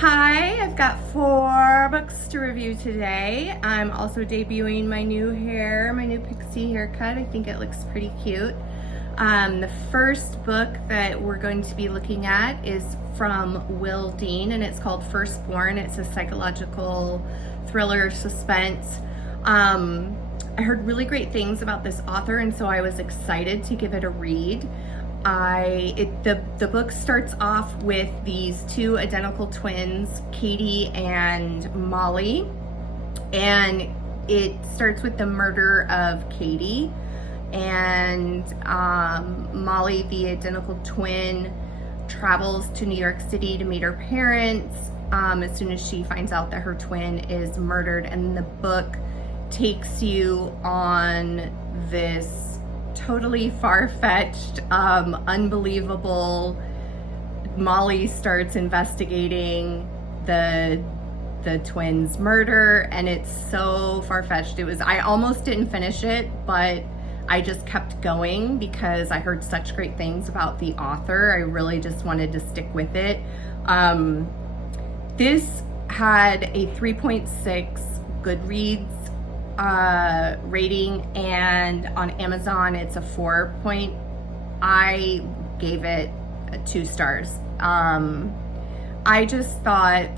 Hi, I've got 4 books to review today. I'm also debuting my new pixie haircut. I think it looks pretty cute. The first book that we're going to be looking at is from Will Dean, and it's called Firstborn. It's a psychological thriller suspense. I heard really great things about this author, and so I was excited to give it a read. The book starts off with these 2 identical twins, Katie and Molly, and it starts with the murder of Katie, and Molly, the identical twin, travels to New York City to meet her parents as soon as she finds out that her twin is murdered, and the book takes you on this totally far-fetched, unbelievable. Molly starts investigating the twins' murder, and it's so far-fetched. I almost didn't finish it, but I just kept going because I heard such great things about the author. I really just wanted to stick with it. This had a 3.6 Goodreads rating, and on Amazon it's a 4 point. I gave it 2 stars. I just thought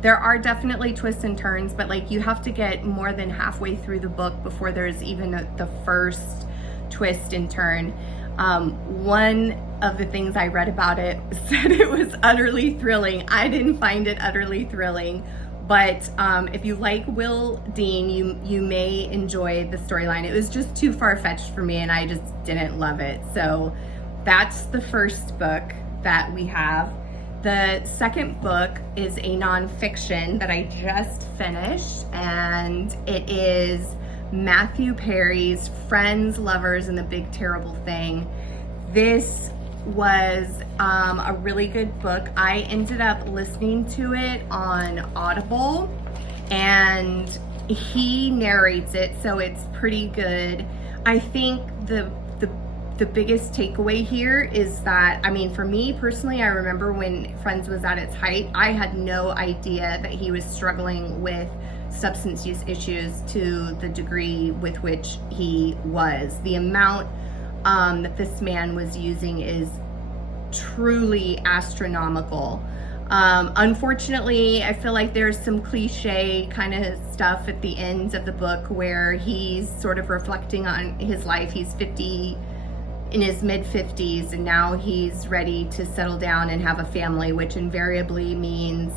there are definitely twists and turns, but like you have to get more than halfway through the book before there's even the first twist and turn. One of the things I read about it said it was utterly thrilling. I didn't find it utterly thrilling. But if you like Will Dean, you may enjoy the storyline. It was just too far-fetched for me, and I just didn't love it. So that's the first book that we have. The second book is a nonfiction that I just finished, and it is Matthew Perry's Friends, Lovers, and the Big Terrible Thing. This was a really good book. I ended up listening to it on Audible, and he narrates it, so it's pretty good. I think the biggest takeaway here is that, I mean, for me personally, I remember when Friends was at its height, I had no idea that he was struggling with substance use issues to the degree with which he was. The amount that this man was using is truly astronomical. Unfortunately, I feel like there's some cliche kind of stuff at the end of the book where he's sort of reflecting on his life. He's in his mid-50s, and now he's ready to settle down and have a family, which invariably means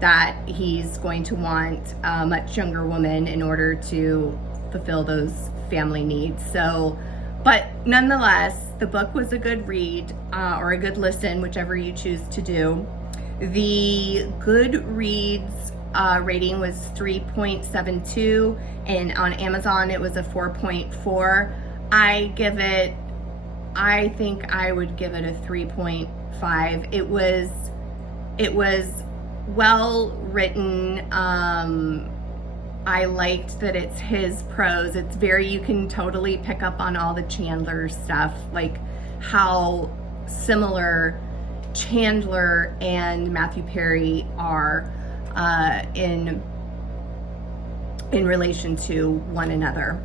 that he's going to want a much younger woman in order to fulfill those family needs. So, but nonetheless, the book was a good read, or a good listen, whichever you choose to do. The Goodreads rating was 3.72, and on Amazon it was a 4.4. I think I would give it a 3.5. It was well written. I liked that it's his prose. You can totally pick up on all the Chandler stuff, like how similar Chandler and Matthew Perry are in relation to one another.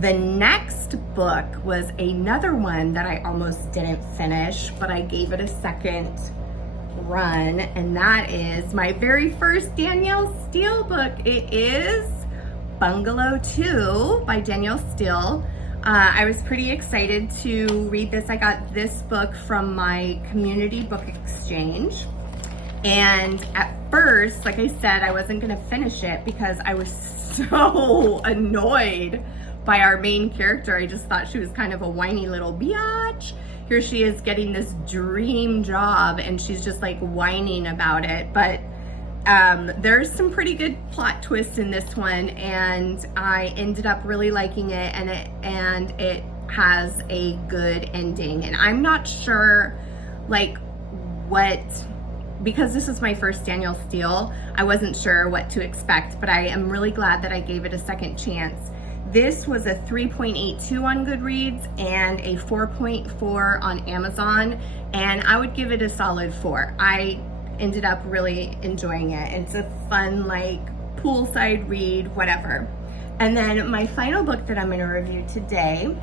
The next book was another one that I almost didn't finish, but I gave it a second run, and that is my very first Danielle Steel book. It is Bungalow 2 by Danielle Steel. I was pretty excited to read this. I got this book from my community book exchange, and at first, like I said, I wasn't going to finish it because I was so annoyed by our main character. I just thought she was kind of a whiny little biatch. Here she is getting this dream job, and she's just like whining about it. But there's some pretty good plot twists in this one, and I ended up really liking it, and it has a good ending. And I'm not sure because this is my first Danielle Steel, I wasn't sure what to expect, but I am really glad that I gave it a second chance. This was a 3.82 on Goodreads and a 4.4 on Amazon, and I would give it a solid 4. ended up really enjoying it. It's a fun, like, poolside read, whatever. And then my final book that I'm going to review today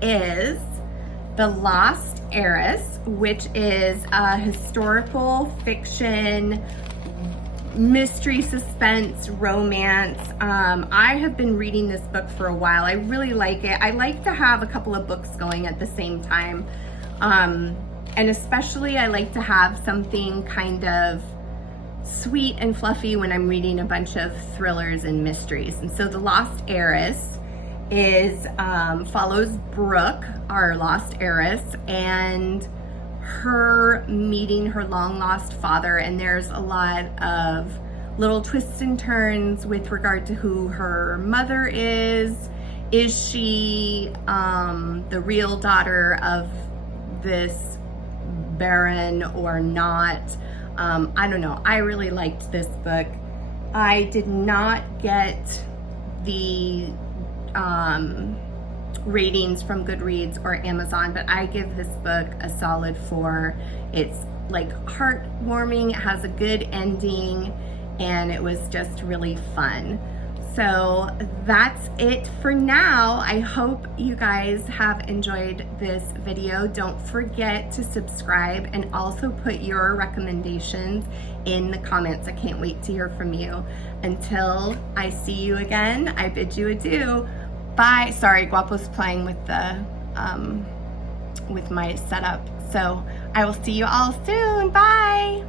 is The Lost Heiress, which is a historical fiction, mystery, suspense, romance. I have been reading this book for a while. I really like it. I like to have a couple of books going at the same time. And especially I like to have something kind of sweet and fluffy when I'm reading a bunch of thrillers and mysteries. And so The Lost Heiress is follows Brooke, our lost heiress, and her meeting her long lost father. And there's a lot of little twists and turns with regard to who her mother is. Is she the real daughter of this baron or not? I don't know. I really liked this book. I did not get the ratings from Goodreads or Amazon, but I give this book a solid 4. It's like heartwarming, it has a good ending, and it was just really fun. So that's it for now. I hope you guys have enjoyed this video. Don't forget to subscribe and also put your recommendations in the comments. I can't wait to hear from you. Until I see you again, I bid you adieu. Bye. Sorry, Guapo's playing with the with my setup. So I will see you all soon. Bye.